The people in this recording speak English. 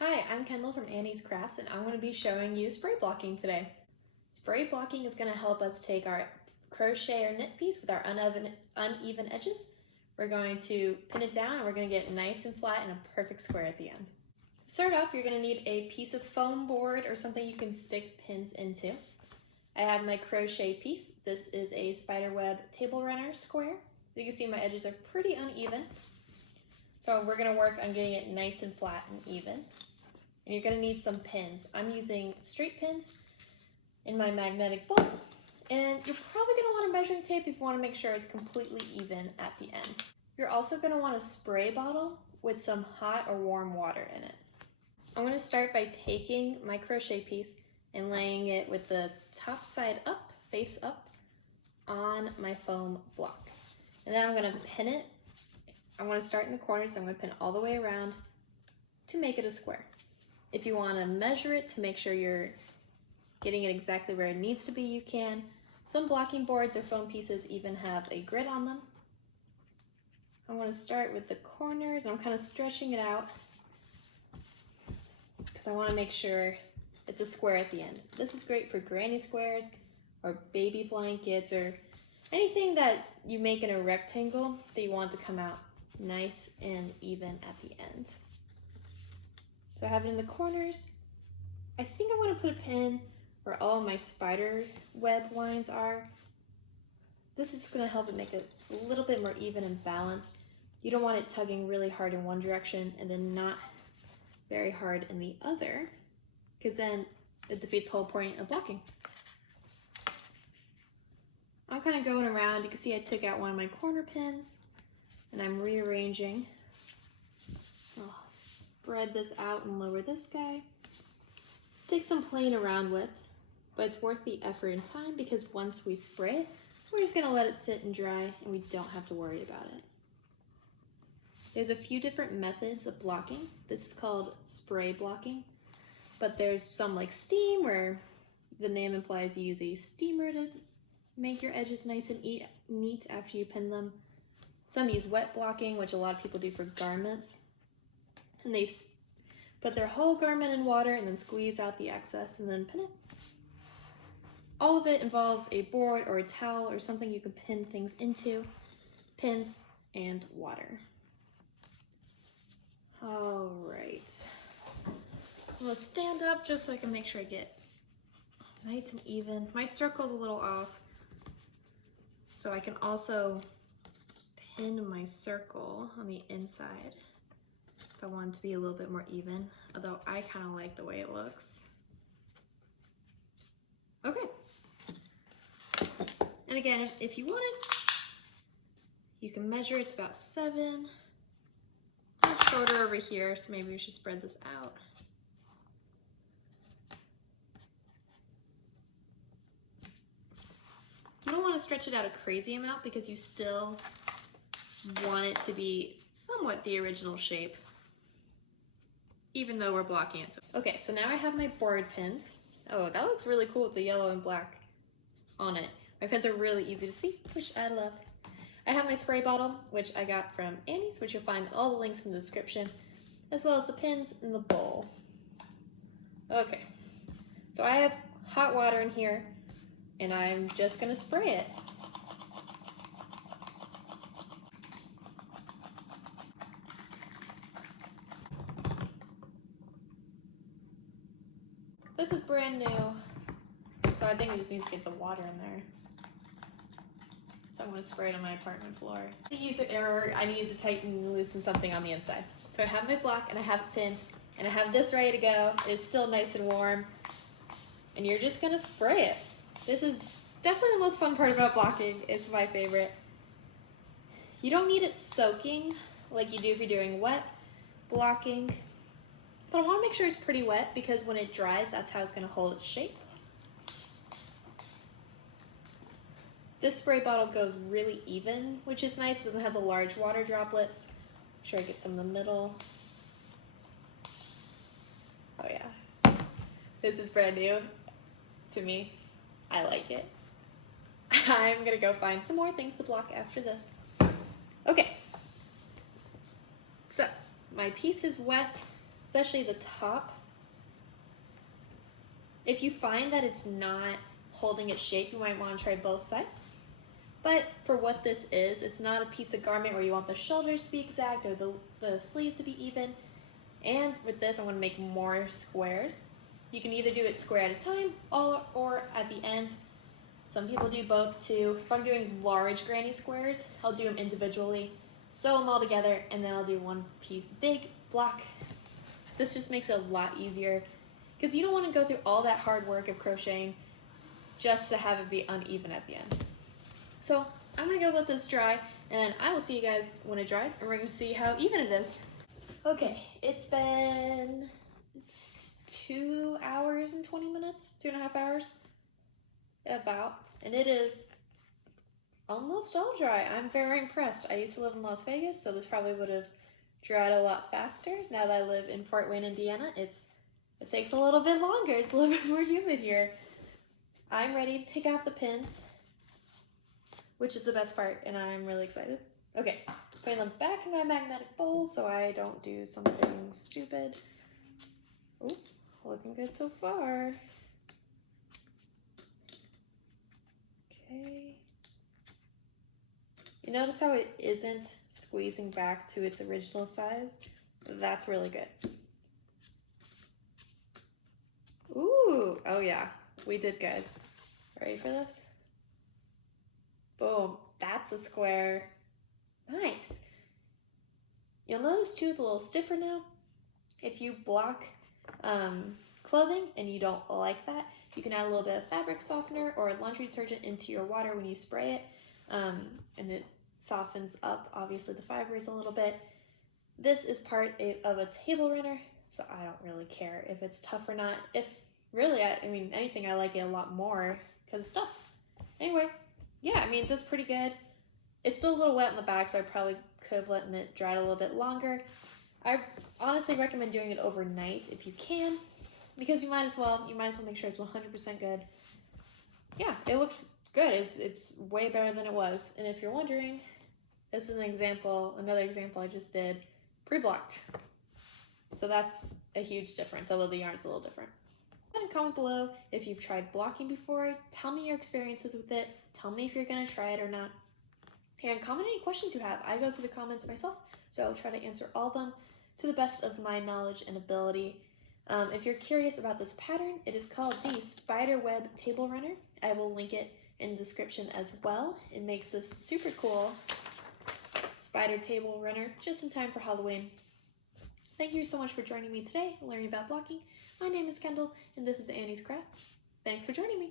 Hi, I'm Kendall from Annie's Crafts, and I'm going to be showing you spray blocking today. Spray blocking is going to help us take our crochet or knit piece with our uneven edges. We're going to pin it down and we're going to get it nice and flat and a perfect square at the end. To start off, you're going to need a piece of foam board or something you can stick pins into. I have my crochet piece. This is a spiderweb table runner square. You can see my edges are pretty uneven. So we're going to work on getting it nice and flat and even. And you're going to need some pins. I'm using straight pins in my magnetic bowl. And you're probably going to want a measuring tape if you want to make sure it's completely even at the end. You're also going to want a spray bottle with some hot or warm water in it. I'm going to start by taking my crochet piece and laying it with the top side up, face up, on my foam block. And then I'm going to pin it. I'm going to start in the corners, I'm going to pin all the way around to make it a square. If you want to measure it to make sure you're getting it exactly where it needs to be, you can. Some blocking boards or foam pieces even have a grid on them. I'm going to start with the corners. I'm kind of stretching it out because I want to make sure it's a square at the end. This is great for granny squares or baby blankets or anything that you make in a rectangle that you want to come out nice and even at the end. So I have it in the corners. I think I want to put a pin where all my spider web lines are. This is going to help it make it a little bit more even and balanced. You don't want it tugging really hard in one direction and then not very hard in the other, because then it defeats the whole point of blocking. I'm kind of going around. You can see I took out one of my corner pins and I'm rearranging. I'll spread this out and lower this guy. Take some playing around with, but it's worth the effort and time because once we spray it, we're just gonna let it sit and dry and we don't have to worry about it. There's a few different methods of blocking. This is called spray blocking, but there's some like steam where the name implies you use a steamer to make your edges nice and neat after you pin them. Some use wet blocking, which a lot of people do for garments. And they put their whole garment in water and then squeeze out the excess and then pin it. All of it involves a board or a towel or something you can pin things into, pins, and water. All right. I'm gonna stand up just so I can make sure I get nice and even. My circle's a little off, so I can also pin my circle on the inside if I want it to be a little bit more even, although I kind of like the way it looks. Okay. And again, if you want it, you can measure. It's about 7. It's shorter over here, so maybe we should spread this out. You don't want to stretch it out a crazy amount because you still want it to be somewhat the original shape, even though we're blocking it. Okay, so now I have my board pins. Oh, that looks really cool with the yellow and black on it. My pins are really easy to see, which I love. I have my spray bottle, which I got from Annie's, which you'll find all the links in the description, as well as the pins in the bowl. Okay, so I have hot water in here, and I'm just gonna spray it. This is brand new, so I think it just needs to get the water in there. So I'm gonna spray it on my apartment floor. The user error, I needed to tighten and loosen something on the inside. So I have my block and I have it pinned and I have this ready to go. It's still nice and warm. And you're just gonna spray it. This is definitely the most fun part about blocking. It's my favorite. You don't need it soaking like you do if you're doing wet blocking. But I want to make sure it's pretty wet because when it dries, that's how it's going to hold its shape. This spray bottle goes really even, which is nice. It doesn't have the large water droplets. I'm sure I get some in the middle. Oh yeah. This is brand new to me. I like it. I'm going to go find some more things to block after this. Okay. So my piece is wet. especially the top. If you find that it's not holding its shape, you might want to try both sides. But for what this is, it's not a piece of garment where you want the shoulders to be exact or the sleeves to be even. And with this, I'm going to make more squares. You can either do it square at a time or at the end. Some people do both too. If I'm doing large granny squares, I'll do them individually, sew them all together, and then I'll do one piece, big block. This just makes it a lot easier because you don't want to go through all that hard work of crocheting just to have it be uneven at the end. So I'm going to go let this dry, and I will see you guys when it dries, and we're going to see how even it is. Okay, it's been 2 hours and 20 minutes, 2.5 hours, about, and it is almost all dry. I'm very impressed. I used to live in Las Vegas, so this probably would have dried a lot faster. Now that I live in Fort Wayne, Indiana, it takes a little bit longer. It's a little bit more humid here. I'm ready to take off the pins, which is the best part, and I'm really excited. Okay, putting them back in my magnetic bowl so I don't do something stupid. Ooh, looking good so far. Okay. You notice how it isn't squeezing back to its original size? That's really good. Ooh, oh yeah, we did good. Ready for this? Boom, that's a square. Nice. You'll notice too it's a little stiffer now. If you block clothing and you don't like that, you can add a little bit of fabric softener or laundry detergent into your water when you spray it, and it softens up obviously the fibers a little bit. This is part of a table runner, so I don't really care if it's tough or not. If really, I mean anything, I like it a lot more because it's tough. Anyway, yeah, I mean it does pretty good. It's still a little wet in the back, so I probably could have let it dry a little bit longer. I honestly recommend doing it overnight if you can, because you might as well make sure it's 100% good. Yeah, it looks good. It's way better than it was. And if you're wondering, this is another example I just did, pre-blocked. So that's a huge difference, although the yarn's a little different. And comment below if you've tried blocking before. Tell me your experiences with it. Tell me if you're gonna try it or not. And comment any questions you have. I go through the comments myself, so I'll try to answer all of them to the best of my knowledge and ability. If you're curious about this pattern, it is called the Spiderweb Table Runner. I will link it in the description as well. It makes this super cool spider table runner just in time for Halloween. Thank you so much for joining me today, learning about blocking. My name is Kendall, and this is Annie's Crafts. Thanks for joining me.